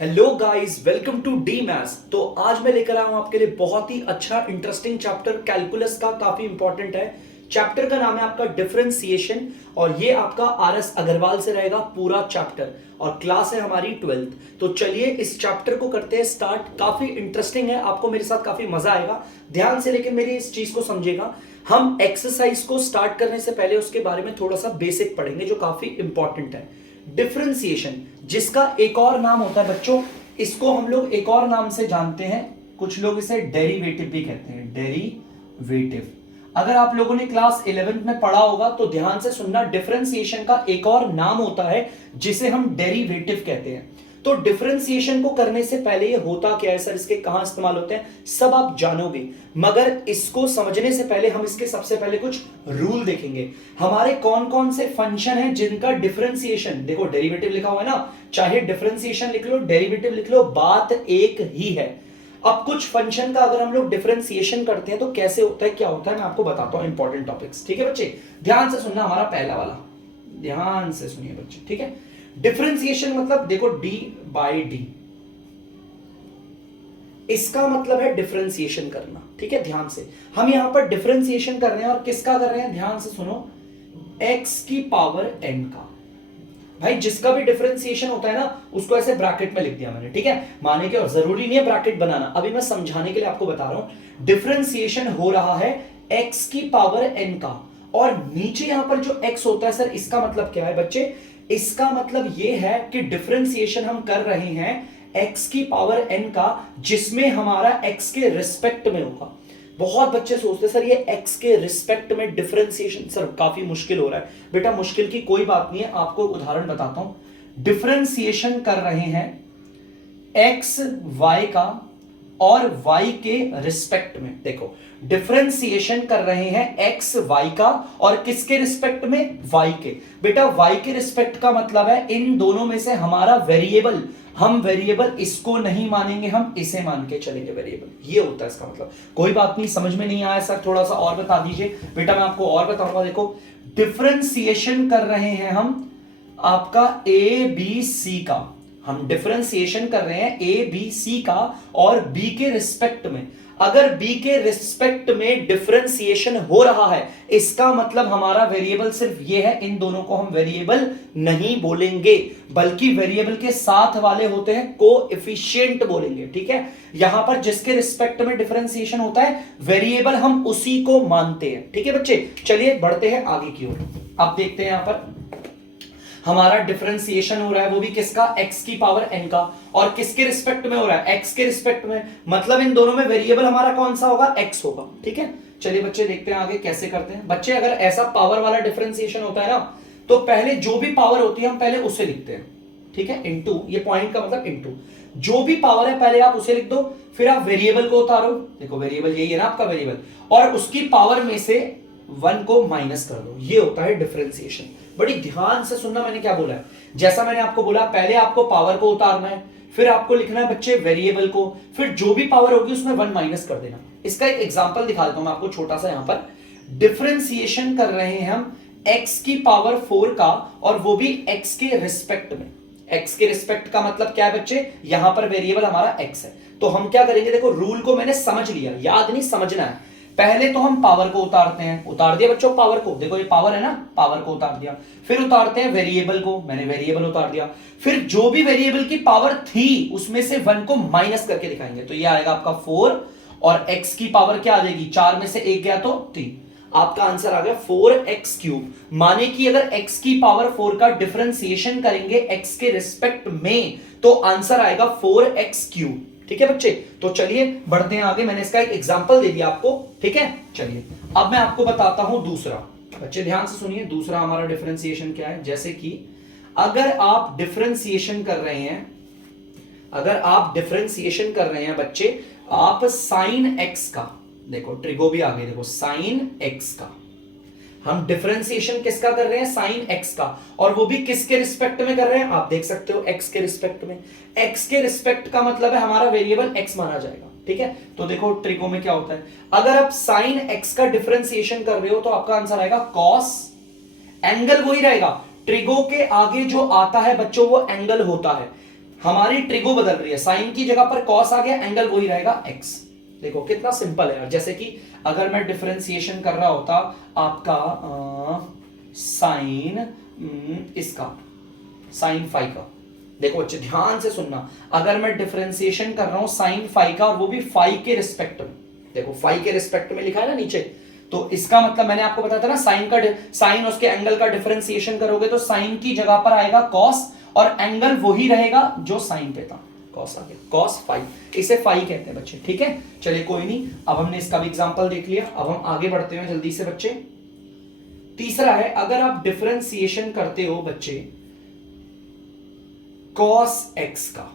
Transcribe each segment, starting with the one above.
Hello guys, welcome to D maths. तो आज मैं लेकर आया हूं आपके लिए बहुत ही अच्छा इंटरेस्टिंग चैप्टर कैलकुलस का, काफी इंपॉर्टेंट है। चैप्टर का नाम है आपका डिफरेंशिएशन और ये आपका आर एस अग्रवाल से रहेगा पूरा चैप्टर और क्लास है हमारी 12th। तो चलिए इस चैप्टर को करते हैं स्टार्ट। काफी इंटरेस्टिंग है, आपको मेरे साथ काफी मजा आएगा। ध्यान से लेकिन मेरी इस चीज को समझेगा। हम एक्सरसाइज को स्टार्ट करने से पहले उसके बारे में थोड़ा सा बेसिक पढ़ेंगे जो काफी इंपॉर्टेंट है। डिफरेंशिएशन, जिसका एक और नाम होता है बच्चों, इसको हम लोग एक और नाम से जानते हैं। कुछ लोग इसे डेरिवेटिव भी कहते हैं, डेरिवेटिव। अगर आप लोगों ने क्लास 11th में पढ़ा होगा तो ध्यान से सुनना, डिफरेंशिएशन का एक और नाम होता है जिसे हम डेरिवेटिव कहते हैं। तो डिफरेंशिएशन को करने से पहले ये होता क्या है सर, इसके कहां इस्तेमाल होते हैं, सब आप जानोगे। मगर इसको समझने से पहले हम इसके सबसे पहले कुछ रूल देखेंगे। हमारे कौन कौन से फंक्शन हैं जिनका डिफरेंशिएशन, देखो डेरिवेटिव लिखा हुआ है ना, चाहे डिफरेंशिएशन लिख लो डेरिवेटिव लिख लो, बात एक ही है। अब कुछ फंक्शन का अगर हम लोग डिफरेंशिएशन करते हैं तो कैसे होता है, क्या होता है, मैं आपको बताता हूं इंपॉर्टेंट टॉपिक्स। ठीक है बच्चे, ध्यान से सुनना, हमारा पहला वाला ध्यान से सुनिए बच्चे। ठीक है, डिफरेंशिएशन मतलब देखो डी बाई डी, इसका मतलब है डिफरेंशिएशन करना। ठीक है, ध्यान से हम यहां पर डिफरेंशिएशन कर रहे हैं और किसका कर रहे हैं, ध्यान से सुनो, x की पावर n का। भाई जिसका भी डिफरेंशिएशन होता है ना उसको ऐसे ब्रैकेट में लिख दिया मैंने। ठीक है, माने कि और जरूरी नहीं है ब्रैकेट बनाना, अभी मैं समझाने के लिए आपको बता रहा हूं। डिफरेंशिएशन हो रहा है x की पावर n का और नीचे यहां पर जो x होता है सर, इसका मतलब क्या है बच्चे, इसका मतलब यह है कि डिफरेंशिएशन हम कर रहे हैं x की पावर n का, जिसमें हमारा x के रिस्पेक्ट में होगा। बहुत बच्चे सोचते हैं सर ये x के रिस्पेक्ट में डिफरेंशिएशन सर काफी मुश्किल हो रहा है। बेटा मुश्किल की कोई बात नहीं है, आपको उदाहरण बताता हूं। डिफरेंशिएशन कर रहे हैं x y का और y के रिस्पेक्ट में। देखो डिफरेंशिएशन कर रहे हैं x y का और किसके रिस्पेक्ट में, y के। बेटा y के रिस्पेक्ट का मतलब है इन दोनों में से हमारा वेरिएबल, हम वेरिएबल इसको नहीं मानेंगे, हम इसे मान के चलेंगे वेरिएबल। ये होता है इसका मतलब। कोई बात नहीं, समझ में नहीं आया सर थोड़ा सा और बता दीजिए। बेटा मैं आपको और बताऊंगा। देखो डिफरेंशिएशन कर रहे हैं हम आपका ए बी सी का, हम डिफरेंशिएशन कर रहे हैं ए बी सी का और बी के रिस्पेक्ट में। अगर बी के रिस्पेक्ट में डिफरेंशिएशन हो रहा है इसका मतलब हमारा वेरिएबल सिर्फ ये है, इन दोनों को हम वेरिएबल नहीं बोलेंगे बल्कि वेरिएबल के साथ वाले होते हैं कोएफिशिएंट बोलेंगे। ठीक है, यहां पर जिसके रिस्पेक्ट में डिफरेंशिएशन होता है वेरिएबल हम उसी को मानते हैं। ठीक है बच्चे, चलिए बढ़ते हैं आगे की ओर। अब देखते हैं यहां पर हमारा डिफरेंशिएशन हो रहा है वो भी किसका, x की पावर n का, और किसके रिस्पेक्ट में हो रहा है, x के रिस्पेक्ट में। मतलब इन दोनों में वेरिएबल हमारा कौन सा होगा, x होगा। ठीक है, चलिए बच्चे देखते हैं आगे कैसे करते हैं। बच्चे अगर ऐसा पावर वाला डिफरेंशिएशन होता है ना तो पहले जो भी पावर होती है हम पहले उसे लिखते हैं। ठीक है, इनटू, ये पॉइंट का मतलब इनटू, जो भी पावर है पहले आप उसे लिख दो, फिर आप वेरिएबल को उतारो। देखो वेरिएबल यही है ना आपका वेरिएबल, और उसकी पावर में से 1 को माइनस कर दो। ये होता है डिफरेंशिएशन। बड़ी ध्यान से सुनना मैंने क्या बोला है। जैसा मैंने आपको बोला पहले आपको पावर को उतारना है, फिर आपको लिखना है बच्चे वेरिएबल को, फिर जो भी पावर होगी उसमें 1 माइनस कर देना। इसका एक एग्जांपल दिखा देता हूं मैं आपको छोटा सा। यहां पर डिफरेंशिएशन कर रहे हैं हम x की पावर 4 का और वो भी x के रिस्पेक्ट में। x के रिस्पेक्ट का मतलब क्या है बच्चे, यहां पर वेरिएबल हमारा x है। तो हम क्या करेंगे, देखो रूल को मैंने समझ लिया, याद नहीं समझना है। पहले तो हम पावर को उतारते हैं, उतार दिया बच्चों पावर को, देखो ये पावर है ना, पावर को उतार दिया। फिर उतारते हैं वेरिएबल को, मैंने वेरिएबल उतार दिया। फिर जो भी वेरिएबल की पावर थी उसमें से 1 को माइनस करके दिखाएंगे, तो ये आएगा आपका 4 और x की पावर क्या आ जाएगी, 4 में से 1 गया तो 3। आपका आंसर आ गया 4x क्यूब। माने कि अगर x की पावर 4 का डिफरेंशिएशन करेंगे x के रिस्पेक्ट में तो आंसर आएगा 4x क्यूब। ठीक है बच्चे, तो चलिए बढ़ते हैं आगे। मैंने इसका एक एग्जांपल दे दिया आपको। ठीक है, चलिए अब मैं आपको बताता हूं दूसरा। बच्चे ध्यान से सुनिए, दूसरा हमारा डिफरेंशिएशन क्या है। जैसे कि अगर आप डिफरेंशिएशन कर रहे हैं, अगर आप डिफरेंशिएशन कर रहे हैं बच्चे आप साइन x का, देखो ट्रिगो भी आ गई, देखो साइन x का, हम डिफरेंशिएशन किसका कर रहे हैं, साइन x का, और वो भी किसके रिस्पेक्ट में कर रहे हैं, आप देख सकते हो x के रिस्पेक्ट में। x के रिस्पेक्ट का मतलब है हमारा वेरिएबल x माना जाएगा। ठीक है, तो देखो ट्रिगो में क्या होता है, अगर आप साइन x का डिफरेंशिएशन कर रहे हो तो आपका आंसर आएगा कॉस, एंगल वही रहेगा, ट्रिगो के आगे जो आता है बच्चों वो एंगल होता है। हमारी ट्रिगो बदल रही है, साइन की जगह पर कॉस आ गया, एंगल वही रहेगा एक्स। देखो कितना सिंपल है यार। जैसे कि अगर मैं डिफरेंशिएशन कर रहा होता आपका साइन इसका साइन फाई का, देखो बच्चे ध्यान से सुनना, अगर मैं डिफरेंशिएशन कर रहा हूं साइन फाई का और वो भी फाई के रिस्पेक्ट में, देखो फाई के रिस्पेक्ट में लिखा है ना नीचे, तो इसका मतलब मैंने आपको बताया था ना साइन उसके एंगल का डिफरेंशिएशन करोगे तो साइन की जगह पर आएगा कॉस और एंगल वही रहेगा जो साइन पे था, कॉस आ गया, कॉस फाई, इसे फाई कहते हैं बच्चे। ठीक है, चलिए कोई नहीं, अब हमने इसका भी एग्जांपल देख लिया। अब हम आगे बढ़ते हैं जल्दी से बच्चे। तीसरा है, अगर आप डिफरेंशिएशन करते हो बच्चे कॉस एक्स का,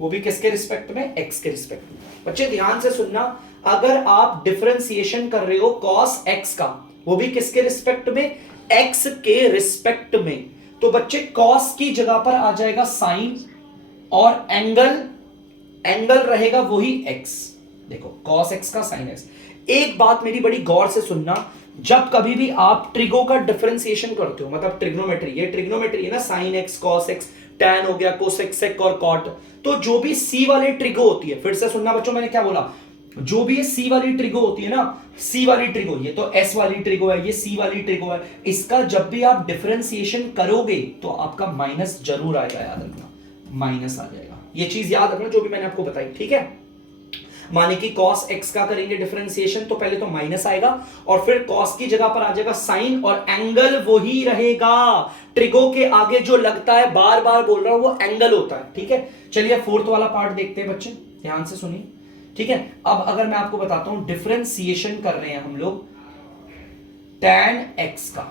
वो भी किसके रिस्पेक्ट में, एक्स के रिस्पेक्ट में। बच्चे ध्यान से सुनना, अगर आप डिफरेंशिएशन कर रहे हो कॉस एक्स का, वो भी किसके रिस्पेक्ट में, एक्स के रिस्पेक्ट में, तो बच्चे कॉस की जगह पर आ जाएगा साइन और एंगल रहेगा वही एक्स। देखो कॉस एक्स का साइन एक्स। एक बात मेरी बड़ी गौर से सुनना, जब कभी भी आप ट्रिगो का डिफरेंशिएशन करते हो, मतलब ट्रिग्नोमेट्री, ये ट्रिग्नोमेट्री है ना, sine x cos x, tan हो गया, कोसेक सेक और कॉट, तो जो भी सी वाली ट्रिगो होती है, फिर से सुनना बच्चों मैंने क्या बोला, जो भी ये सी वाली ट्रिगो होती है ना, सी वाली ट्रिगो, ये तो एस वाली ट्रिगो है, ये सी वाली ट्रिगो है, इसका जब भी आप डिफरेंशिएशन करोगे तो आपका माइनस जरूर आएगा, याद रखना, माइनस आ जाएगा, ये चीज याद रखना जो भी मैंने आपको बताई। ठीक है, माने कि cos x का करेंगे डिफरेंशिएशन तो पहले तो माइनस आएगा और फिर cos की जगह पर आ जाएगा साइन और एंगल वही रहेगा। ट्रिगो के आगे जो लगता है, बार बार बोल रहा हूं, वो एंगल होता है। ठीक है, चलिए फोर्थ वाला पार्ट देखते हैं बच्चे, ध्यान से सुनिए। ठीक है, अब अगर मैं आपको बताता हूं डिफरेंशिएशन कर रहे हैं हम लोग tan x का,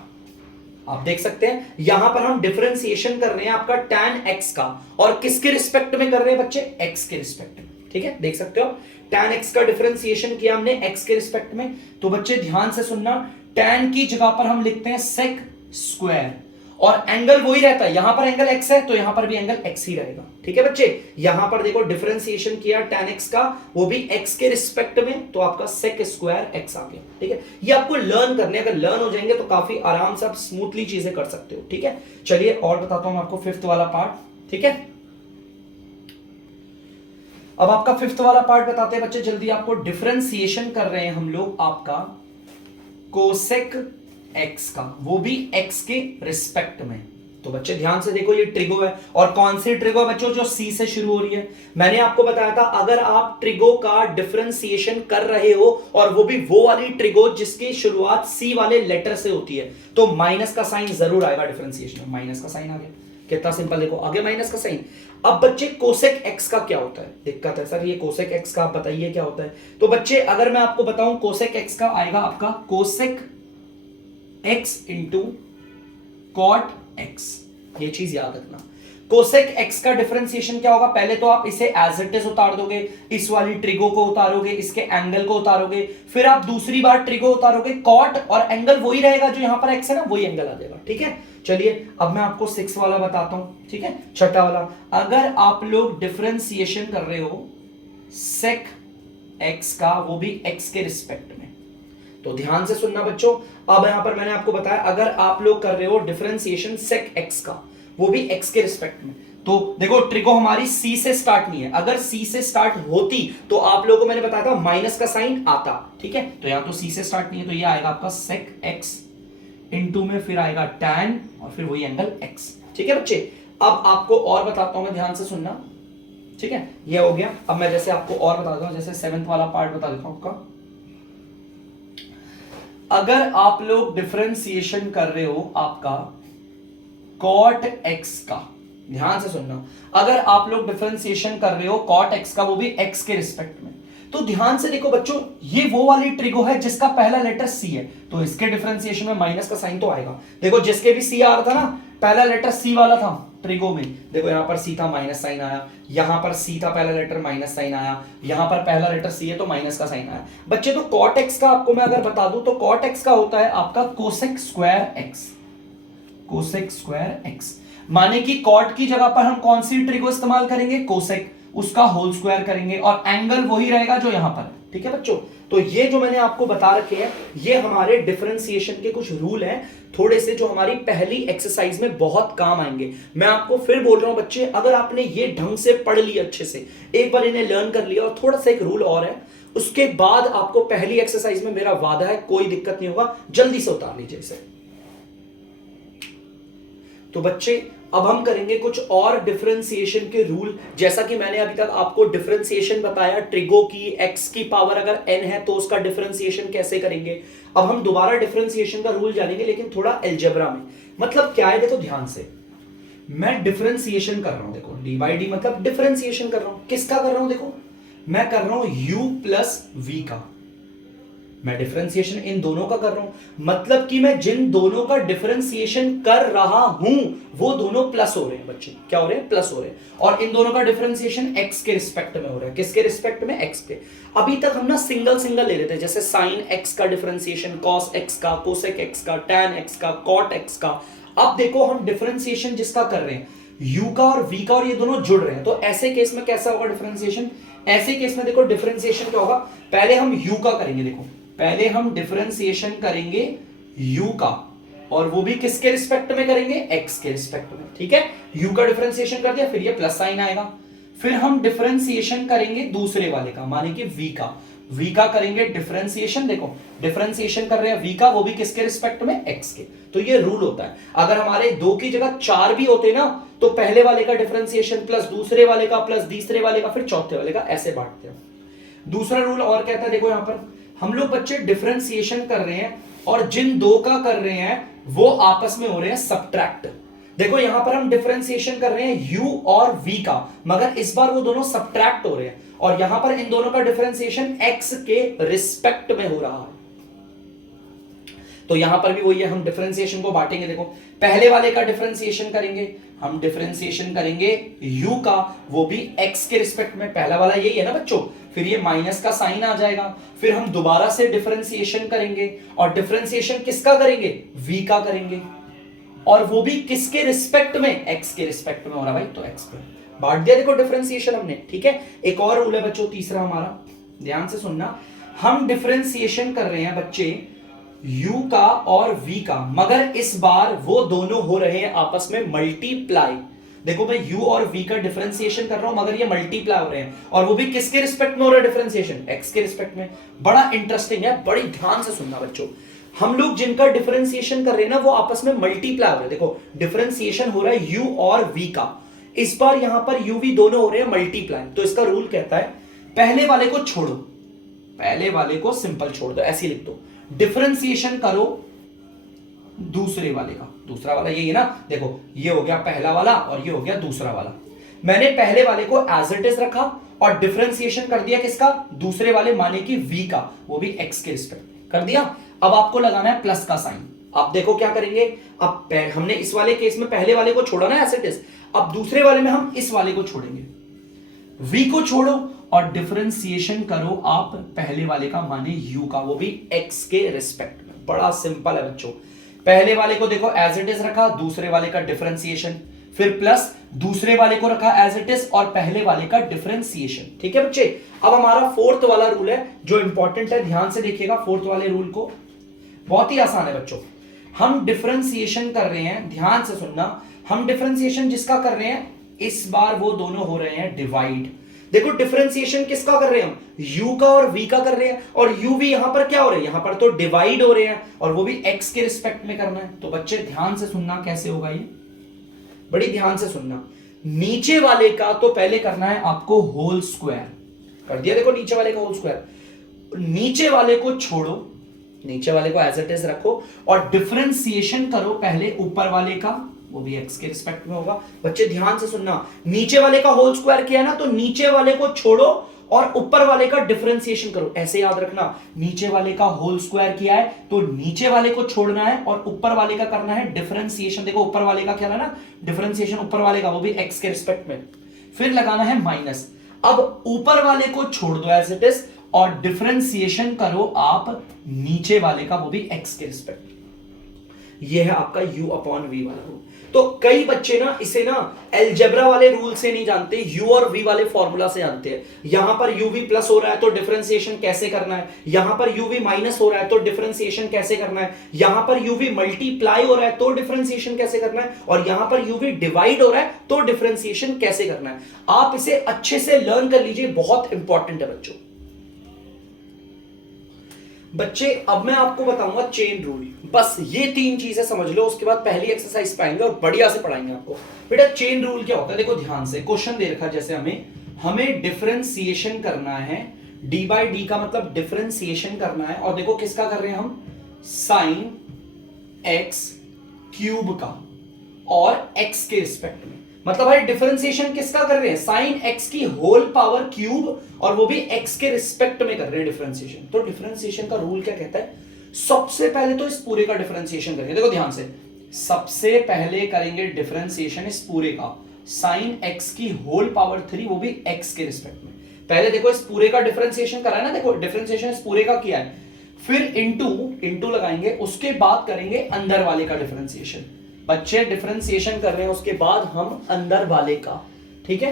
आप देख सकते हैं यहां पर हम डिफरेंशिएशन कर रहे हैं आपका tan x का, और किसके रिस्पेक्ट में कर रहे हैं बच्चे, x के रिस्पेक्ट में। ठीक है, देख सकते हो tan x का डिफरेंशिएशन किया हमने x के रिस्पेक्ट में, तो बच्चे ध्यान से सुनना, tan की जगह पर हम लिखते हैं sec स्क्वायर और एंगल वही रहता है, यहां पर एंगल x है तो यहां पर भी एंगल x ही रहेगा। ठीक है बच्चे, यहां पर देखो डिफरेंशिएशन किया tan x का, वो भी x के रिस्पेक्ट में, तो आपका sec स्क्वायर x आ गया। ठीक है, ये आपको लर्न करने, अगर लर्न हो जाएंगे तो काफी आराम से आप स्मूथली चीजें कर सकते हो। ठीक है, चलिए और बताता हूं आपको फिफ्थ वाला पार्ट। ठीक है, अब आपका फिफ्थ वाला पार्ट बताते हैं बच्चे जल्दी आपको। डिफरेंशिएशन कर रहे हैं हम लोग आपका कोसेक एक्स का, वो भी एक्स के रिस्पेक्ट में। तो बच्चे ध्यान से देखो, ये ट्रिगो है, और कौन सी ट्रिगो बच्चों, जो सी से शुरू हो रही है। मैंने आपको बताया था अगर आप ट्रिगो का डिफरेंशिएशन कर रहे हो और वो भी वो वाली ट्रिगो जिसकी शुरुआत सी वाले लेटर से होती है, तो माइनस का साइन जरूर आएगा डिफरेंशिएशन में। माइनस का साइन आ गया, कितना सिंपल, देखो आगे माइनस का साइन। अब बच्चे कोसेक एक्स का क्या होता है, दिक्कत है सर ये कोसेक एक्स का आप बताइए क्या होता है। तो बच्चे अगर मैं आपको बताऊं कोसेक एक्स का आएगा आपका cosec x into cot x, ये चीज याद रखना। कोसेक एक्स का डिफरेंशिएशन क्या होगा, पहले तो आप इसे एज इट इज उतार दोगे, इस वाली ट्रिगो को उतारोगे, इसके एंगल को उतारोगे, फिर आप दूसरी बार ट्रिगो उतारोगे, कॉट और एंगल वही रहेगा जो यहां पर एक्स है ना, वही एंगल आ जाएगा। ठीक है, चलिए अब मैं आपको 6 वाला बताता हूं। ठीक है, छठा वाला, अगर आप लोग डिफरेंशिएशन कर रहे हो सेक एक्स का, वो भी एक्स के रिस्पेक्ट में, तो ध्यान से सुनना बच्चों। अब यहां पर मैंने आपको बताया अगर आप लोग कर रहे हो डिफरेंशिएशन सेक एक्स का, वो भी एक्स के रिस्पेक्ट में, तो देखो ट्रिगो हमारी सी से स्टार्ट नहीं है, अगर सी से स्टार्ट होती तो आप लोगों को मैंने बताया था माइनस का साइन आता। ठीक है, तो यहां तो सी से स्टार्ट नहीं है, तो ये आएगा आपका सेक एक्स इनटू में फिर आएगा tan और फिर वही एंगल x। ठीक है बच्चे, अब आपको और बताता हूं मैं, ध्यान से सुनना। ठीक है, ये हो गया। अब मैं जैसे आपको और बता देता हूं, जैसे 7th वाला पार्ट बता देता हूं आपका। अगर आप लोग डिफरेंशिएशन कर रहे हो आपका cot x का, ध्यान से सुनना, अगर आप लोग डिफरेंशिएशन कर रहे हो cot x का, वो भी x के रिस्पेक्ट में, तो ध्यान से देखो बच्चों, ये वो वाली ट्रिगो है जिसका पहला लेटर सी है, तो इसके डिफरेंशिएशन में माइनस का साइन तो आएगा। देखो जिसके भी सी आ रहा था ना, पहला लेटर सी वाला था ट्रिगो में, देखो यहां पर सी था माइनस साइन आया, यहां पर सी था पहला लेटर माइनस साइन आया, यहां पर पहला लेटर सी है तो माइनस का साइन आया। बच्चे तो cot x का आपको मैं अगर बता दूं तो cot x का होता है आपका cosec square x, cosec square x, माने कि cot की जगह पर हम कौन सी ट्रिगो इस्तेमाल करेंगे, कोसेक, उसका होल स्क्वायर करेंगे और एंगल वही रहेगा जो यहां पर है। ठीक है बच्चों, तो ये जो मैंने आपको बता रखे हैं ये हमारे डिफरेंशिएशन के कुछ रूल हैं थोड़े से, जो हमारी पहली एक्सरसाइज में बहुत काम आएंगे। मैं आपको फिर बोल रहा हूं बच्चे, अगर आपने ये ढंग से पढ़ लिया अच्छे से, एक बार इन्हें लर्न कर लिया, और थोड़ा सा एक रूल और है, उसके बाद आपको पहली एक्सरसाइज में मेरा वादा है कोई दिक्कत नहीं होगा, जल्दी से उतार लीजिए इसे। तो बच्चे अब हम करेंगे कुछ और डिफरेंशिएशन के रूल, जैसा कि मैंने अभी तक आपको डिफरेंशिएशन बताया ट्रिगो की, x की पावर अगर n है तो उसका डिफरेंशिएशन कैसे करेंगे। अब हम दोबारा डिफरेंशिएशन का रूल जानेंगे, लेकिन थोड़ा अलजेब्रा में। मतलब क्या है, देखो ध्यान से, मैं डिफरेंशिएशन कर रहा हूं, देखो डी बाई डी मतलब डिफरेंशिएशन कर रहा हूं, किसका कर रहा हूं, देखो मैं कर रहा हूं u प्लस v का, मैं डिफरेंशिएशन इन दोनों का कर रहा हूं, मतलब कि मैं जिन दोनों का डिफरेंशिएशन कर रहा हूं वो दोनों प्लस हो रहे हैं बच्चे, क्या हो रहे हैं, प्लस हो रहे हैं, और इन दोनों का डिफरेंशिएशन x के रिस्पेक्ट में हो रहा है, किसके रिस्पेक्ट में, x के। अभी तक हम ना सिंगल सिंगल ले रहे थे, जैसे साइन x का डिफरेंशिएशन, कॉस x का, कोसेक x का, टैन x का, कॉट x का। अब देखो हम डिफरेंशिएशन जिसका कर रहे हैं u का और v का, और ये दोनों जुड़ रहे हैं, तो ऐसे केस में कैसा होगा डिफरेंशिएशन, ऐसे केस में देखो डिफरेंशिएशन क्या होगा, पहले हम u का करेंगे, देखो पहले हम डिफरेंशिएशन करेंगे u का, और वो भी किसके रिस्पेक्ट में करेंगे, x के रिस्पेक्ट में। ठीक है, u का डिफरेंशिएशन कर दिया, फिर ये प्लस साइन आएगा, फिर हम डिफरेंशिएशन करेंगे दूसरे वाले का, माने कि v का करेंगे डिफरेंशिएशन, देखो डिफरेंशिएशन कर रहे हैं v का, वो भी किसके रिस्पेक्ट में, x के। तो ये रूल होता है, अगर हमारे 2 की जगह 4 भी होते ना, तो पहले वाले का डिफरेंशिएशन प्लस दूसरे वाले का प्लस तीसरे वाले का फिर चौथे वाले का, ऐसे बांटते हैं। दूसरा रूल और कहता है, देखो यहां पर हम लोग बच्चे डिफरेंशिएशन कर रहे हैं और जिन 2 का कर रहे हैं वो आपस में हो रहे हैं सब्ट्रैक्ट। देखो यहां पर हम डिफरेंशिएशन कर रहे हैं u और v का, मगर इस बार वो दोनों सब्ट्रैक्ट हो रहे हैं, और यहां पर इन दोनों का डिफरेंशिएशन x के रिस्पेक्ट में हो रहा है। तो यहां पर भी वही है, हम डिफरेंशिएशन को बांटेंगे, देखो पहले वाले का डिफरेंशिएशन करेंगे, हम डिफरेंशिएशन करेंगे u का, वो भी x के रिस्पेक्ट में, पहला वाला यही है ना बच्चों, फिर ये माइनस का साइन आ जाएगा, फिर हम दोबारा से डिफरेंशिएशन करेंगे, और डिफरेंशिएशन किसका करेंगे, v का करेंगे, और वो भी किसके रिस्पेक्ट में, x के रिस्पेक्ट में हो रहा भाई, तो x पर बांट दिया, देखो डिफरेंशिएशन हमने। ठीक है, एक और रूल है बच्चों तीसरा हमारा, ध्यान से सुनना, हम डिफरेंशिएशन कर रहे हैं बच्चे u का और v का, मगर इस बार वो दोनों हो रहे हैं आपस में मल्टीप्लाई। देखो मैं u और v का डिफरेंशिएशन कर रहा हूं, मगर ये मल्टीप्लाई हो रहे हैं, और वो भी किसके रिस्पेक्ट में हो रहा है डिफरेंशिएशन, x के रिस्पेक्ट में। बड़ा इंटरेस्टिंग है, बड़ी ध्यान से सुनना बच्चों, हम लोग जिनका डिफरेंशिएशन कर रहे हैं ना वो आपस में मल्टीप्लाई हो रहे हैं। देखो डिफरेंशिएशन हो रहा है u और v का, इस बार यहां पर u v दोनों हो रहे हैं मल्टीप्लाई, तो इसका रूल कहता है पहले वाले को छोड़ो, पहले वाले को सिंपल छोड़ दो, ऐसे लिख दो, डिफरेंशिएशन करो दूसरे वाले का, दूसरा वाला यही है ना, देखो ये हो गया पहला वाला और ये हो गया दूसरा वाला। मैंने पहले वाले को एज इट इज रखा और डिफरेंशिएशन कर दिया किसका, दूसरे वाले माने कि v का, वो भी x के रिस्पेक्ट कर दिया। अब आपको लगाना है प्लस का साइन, अब देखो क्या करेंगे, अब हमने इस वाले केस में पहले वाले को छोड़ा ना एज इट इज, अब दूसरे वाले में हम इस वाले को छोड़ेंगे, v को छोड़ो और डिफरेंशिएशन करो आप पहले वाले का माने u का, वो भी x के रिस्पेक्ट में। बड़ा सिंपल है बच्चों, पहले वाले को देखो एज इट इज रखा, दूसरे वाले का डिफरेंशिएशन, फिर प्लस दूसरे वाले को रखा एज इट इज और पहले वाले का डिफरेंशिएशन। ठीक है बच्चे, अब हमारा फोर्थ वाला रूल है जो इंपॉर्टेंट है, ध्यान से देखिएगा फोर्थ वाले रूल को, बहुत ही आसान है बच्चों। हम डिफरेंशिएशन कर रहे हैं, ध्यान से सुनना, हम डिफरेंशिएशन जिसका कर रहे हैं इस बार वो दोनों हो रहे हैं डिवाइड। देखो डिफरेंशिएशन किसका कर रहे हैं हम, u का और v का कर रहे हैं, और u v यहां पर क्या हो रहे हैं, यहां पर तो डिवाइड हो रहे हैं, और वो भी x के रिस्पेक्ट में करना है। तो बच्चे ध्यान से सुनना कैसे होगा ये, बड़ी ध्यान से सुनना, नीचे वाले का तो पहले करना है आपको होल स्क्वायर कर दिया, देखो नीचे वाले का होल स्क्वायर, नीचे वाले को छोड़ो, नीचे वाले को एज इट इज रखो और डिफरेंशिएशन करो पहले ऊपर वाले का, वो भी x के रिस्पेक्ट में होगा। बच्चे ध्यान से सुनना, नीचे वाले का होल स्क्वायर किया ना, तो नीचे वाले को छोड़ो और ऊपर वाले का डिफरेंशिएशन करो, ऐसे याद रखना, नीचे वाले का होल स्क्वायर किया है तो नीचे वाले को छोड़ना है और ऊपर वाले का करना है डिफरेंशिएशन। देखो ऊपर वाले का क्या है ना, डिफरेंशिएशन ऊपर वाले का, वो भी x के रिस्पेक्ट में, फिर लगाना है माइनस। अब ऊपर वाले को छोड़ दो एज इट इज और डिफरेंशिएशन करो आप नीचे वाले का, वो भी x के रिस्पेक्ट। ये है आपका u अपॉन v वाला रूल। तो कई बच्चे ना इसे ना अलजेब्रा वाले रूल से नहीं जानते, u और v वाले फॉर्मूला से जानते हैं। यहां पर uv प्लस हो रहा है तो डिफरेंशिएशन कैसे करना है, यहां पर uv माइनस हो रहा है तो डिफरेंशिएशन कैसे करना है, यहां पर uv मल्टीप्लाई हो रहा है तो डिफरेंशिएशन कैसे करना है, और यहां पर uv डिवाइड हो रहा है तो डिफरेंशिएशन कैसे करना है। आप इसे अच्छे से लर्न कर लीजिए, बहुत इंपॉर्टेंट है बच्चों। बच्चे अब मैं आपको बताऊंगा चेन रूल, बस ये 3 चीजें समझ लो, उसके बाद पहली एक्सरसाइज पाएंगे और बढ़िया से पढ़ाएंगे आपको। बेटा चेन रूल क्या होता है, देखो ध्यान से, क्वेश्चन दे रखा जैसे हमें डिफरेंशिएशन करना है, डी बाई डी का मतलब डिफरेंशिएशन करना है, और देखो किसका कर रहे हैं हम, साइन एक्स क्यूब का और एक्स के रिस्पेक्ट में। मतलब भाई डिफरेंशिएशन किसका कर रहे हैं, साइन एक्स की होल पावर क्यूब, और वो भी एक्स के रिस्पेक्ट में कर रहे हैं डिफरेंशिएशन। तो डिफरेंशिएशन का रूल क्या कहता है, सबसे पहले तो इस पूरे का डिफरेंशिएशन करेंगे। देखो ध्यान से, सबसे पहले करेंगे डिफरेंशिएशन इस पूरे का, साइन एक्स की होल पावर 3, वो भी एक्स के रिस्पेक्ट में। पहले देखो इस पूरे का डिफरेंशिएशन करा है ना, देखो डिफरेंशिएशन इस पूरे का किया है, फिर इंटू लगाएंगे, उसके बाद करेंगे अंदर वाले का डिफरेंशिएशन। बच्चे डिफरेंशिएशन कर रहे हैं, उसके बाद हम अंदर वाले का, ठीक है,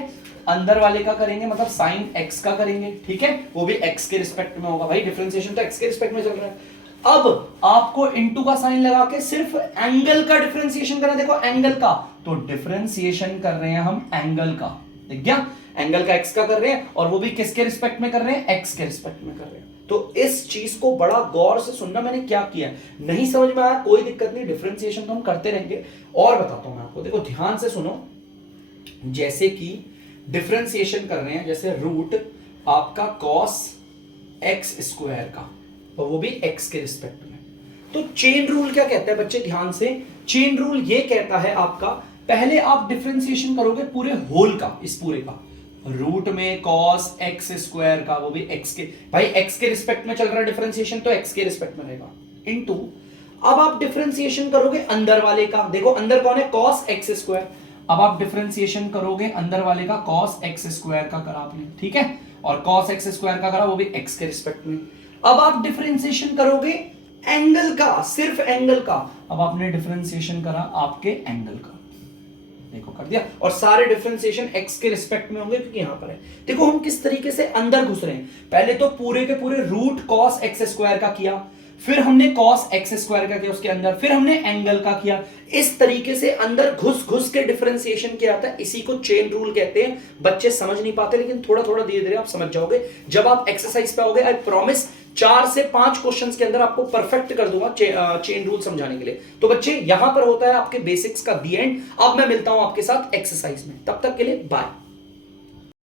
अंदर वाले का करेंगे, मतलब साइन एक्स का करेंगे, ठीक है, वो भी एक्स के रिस्पेक्ट में होगा। भाई डिफरेंशिएशन तो एक्स के रिस्पेक्ट में चल रहा है। अब आपको इंटू का साइन लगा के सिर्फ एंगल का डिफरेंशिएशन करना है। देखो एंगल का, तो डिफरेंशिएशन कर रहे हैं हम एंगल का, देख गया, एंगल का एक्स का कर रहे हैं, और वो भी किसके रिस्पेक्ट में कर रहे हैं, एक्स के रिस्पेक्ट में कर रहे हैं। तो इस चीज को बड़ा गौर से सुनना, मैंने क्या किया, नहीं समझ में आया कोई दिक्कत नहीं, डिफरेंशिएशन तो हम करते रहेंगे। और बताता हूं मैं आपको, देखो ध्यान से सुनो, जैसे कि डिफरेंशिएशन कर रहे हैं, जैसे रूट आपका कॉस एक्स स्क्वायर का, और वो भी एक्स के रिस्पेक्ट में। तो चेन रूल क्या कहता है बच्चे, ध्यान से, चेन रूल ये कहता है आपका, पहले आप डिफरेंशिएशन करोगे पूरे होल का, इस पूरे का, रूट में कॉस एक्स स्क्वायर का, वो भी एक्स के, भाई एक्स के रिस्पेक्ट में चल रहा है डिफरेंशिएशन, तो एक्स के रिस्पेक्ट में रहेगा, इनटू अब आप डिफरेंशिएशन करोगे अंदर वाले का, देखो अंदर कौन है, कॉस एक्स स्क्वायर, अब आप डिफरेंशिएशन करोगे अंदर वाले का, कॉस एक्स स्क्वायर का करा आपने, ठीक है, और कॉस एक्स स्क्वायर का करा, वो भी एक्स के रिस्पेक्ट में। अब आप डिफरेंशिएशन करोगे एंगल का, सिर्फ एंगल का, अब आपने डिफरेंशिएशन करा आपके एंगल का, देखो कर दिया, और सारे डिफरेंशिएशन एक्स के रिस्पेक्ट में होंगे क्योंकि यहां पर है। देखो हम किस तरीके से अंदर घुस रहे हैं, पहले तो पूरे के पूरे रूट कॉस एक्स स्क्वायर का किया, फिर हमने कॉस एक्स स्क्वायर का किया उसके अंदर, फिर हमने एंगल का किया, इस तरीके से अंदर घुस घुस के डिफरेंशिएशन किया था। इसी को चेन रूल कहते हैं। बच्चे समझ नहीं पाते, लेकिन थोड़ा थोड़ा धीरे धीरे आप समझ जाओगे जब आप एक्सरसाइज पे आओगे। आई प्रॉमिस 4 से 5 क्वेश्चंस के अंदर आपको परफेक्ट कर दूंगा चेन रूल समझाने के लिए। तो बच्चे यहां पर होता है आपके बेसिक्स का दी एंड। अब मैं मिलता हूं आपके साथ एक्सरसाइज में, तब तक के लिए बाय।